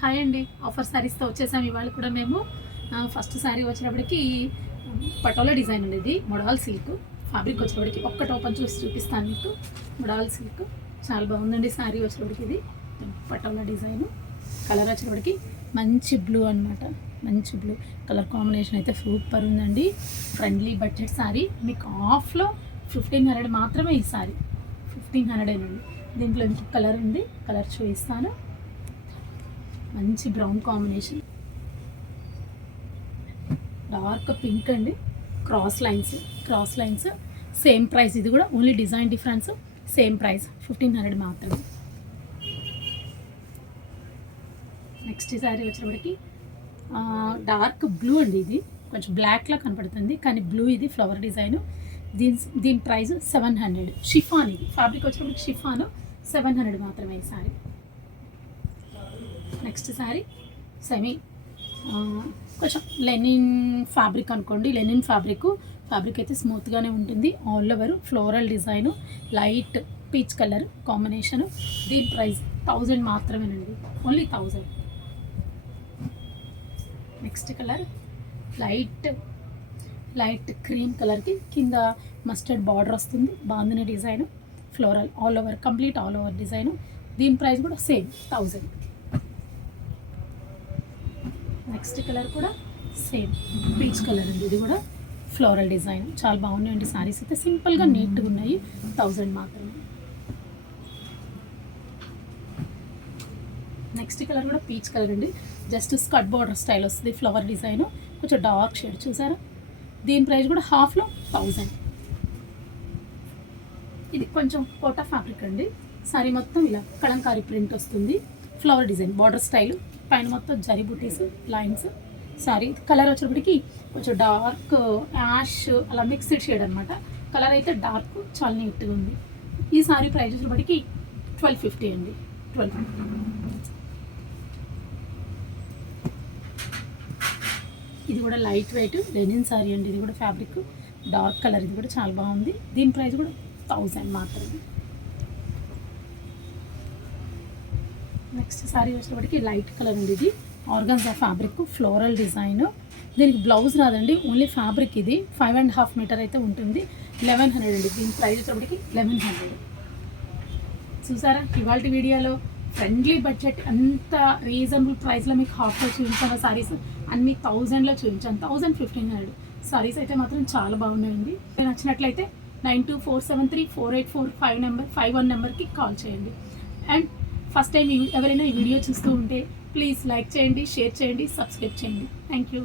Hi అండి, offer శారీస్తో వచ్చేసాము ఇవాళ కూడా మేము. ఫస్ట్ శారీ వచ్చేటప్పటికి పటోలా డిజైన్ ఉంది. ఇది మొడాల్ సిల్క్ ఫ్యాబ్రిక్ వచ్చేటప్పటికి ఒక్కటి ఓపెన్ చూసి చూపిస్తాను మీకు. మొడాల్ సిల్క్ చాలా బాగుందండి శారీ వచ్చేటప్పటికి. ఇది పటోలా డిజైన్. కలర్ వచ్చేటప్పటికి మంచి బ్లూ అనమాట. మంచి బ్లూ కలర్ కాంబినేషన్ అయితే సూపర్ ఉందండి. Friendly budget sari. మీకు ఆఫ్లో 1500 మాత్రమే ఈ శారీ. 1500 అండి. దీంట్లో ఇంకొక కలర్ ఉంది, కలర్ చూపిస్తాను. మంచి బ్రౌన్ కాంబినేషన్, డార్క్ పింక్ అండి. Cross lines same price. ఇది కూడా only design difference, same price 1500 మాత్రమే. నెక్స్ట్ శారీ వచ్చేటప్పటికి డార్క్ బ్లూ అండి. ఇది కొంచెం బ్లాక్లా కనపడుతుంది కానీ బ్లూ. ఇది ఫ్లవర్ డిజైన్. దీని ప్రైస్ 700. షిఫాన్. ఇది ఫ్యాబ్రిక్ వచ్చేటప్పటికి షిఫాన్. 700 మాత్రమే ఈ శారీ. నెక్స్ట్ శారీ సెమీ కొంచెం లెనిన్ ఫ్యాబ్రిక్ అనుకోండి. లెనిన్ ఫ్యాబ్రిక్ అయితే స్మూత్గానే ఉంటుంది. All over floral design, light peach colour combination. దీని ప్రైస్ 1000 మాత్రమేనండి, only 1000. Next colour light cream కలర్కి కింద మస్టర్డ్ బార్డర్ వస్తుంది. బాగుంది design. Floral all over, complete all over design. దీని ప్రైస్ కూడా సేమ్ 1000. నెక్స్ట్ కలర్ కూడా సేమ్ పీచ్ కలర్ ఉంది. ఇది కూడా ఫ్లోరల్ డిజైన్. చాలా బాగున్నాయండి శారీస్ అయితే. సింపుల్గా నీట్గా ఉన్నాయి. 1000 మాత్రమే. నెక్స్ట్ కలర్ కూడా పీచ్ కలర్ అండి. జస్ట్ స్కర్ట్ బార్డర్ స్టైల్ వస్తుంది. ఫ్లవర్ డిజైన్ కొంచెం డార్క్ షేడ్ చూసారా. దీని ప్రైస్ కూడా హాఫ్లో 1000. ఇది కొంచెం కోటా ఫ్యాబ్రిక్ అండి. శారీ మొత్తం ఇలా కలంకారీ ప్రింట్ వస్తుంది. ఫ్లవర్ డిజైన్ బార్డర్ స్టైల్, పైన మొత్తం జరీ బుటీస్ లైన్స్. సారీ కలర్ వచ్చేటప్పటికి కొంచెం డార్క్ యాష్ అలా మిక్స్డ్ షేడ్ అనమాట. కలర్ అయితే డార్క్, చాలా నీట్గా ఉంది. ఈ సారీ ప్రైస్ వచ్చేటప్పటికి 1250 అండి. 1250. ఇది కూడా లైట్ వెయిట్ లెనిన్ సారీ అండి. ఇది కూడా ఫ్యాబ్రిక్ డార్క్ కలర్. ఇది కూడా చాలా బాగుంది. దీని ప్రైస్ కూడా 1000 మాత్రమే. నెక్స్ట్ శారీ వచ్చేటప్పటికి లైట్ కలర్ ఉంది. ఇది ఆర్గాన్జా ఫ్యాబ్రిక్ ఫ్లోరల్ డిజైన్. దీనికి బ్లౌజ్ రాదండి, ఓన్లీ ఫ్యాబ్రిక్. ఇది 5.5 మీటర్ అయితే ఉంటుంది. 1100 అండి. దీని ప్రైస్ వచ్చేటప్పటికి 1100. చూసారా ఇవాళ వీడియోలో ఫ్రెండ్లీ బడ్జెట్, అంత రీజనబుల్ ప్రైస్లో మీకు హాఫ్లో చూపించాను. సారీస్ అన్ని 1000లో చూపించాను. 1000, 1500 సారీస్ అయితే మాత్రం చాలా బాగున్నాయండి. నచ్చినట్లయితే 9247348451 నెంబర్కి కాల్ చేయండి. అండ్ ఫస్ట్ టైం ఎవరైనా ఈ వీడియో చూస్తూ ఉంటే ప్లీజ్ లైక్ చేయండి, షేర్ చేయండి, సబ్స్క్రైబ్ చేయండి. Thank you.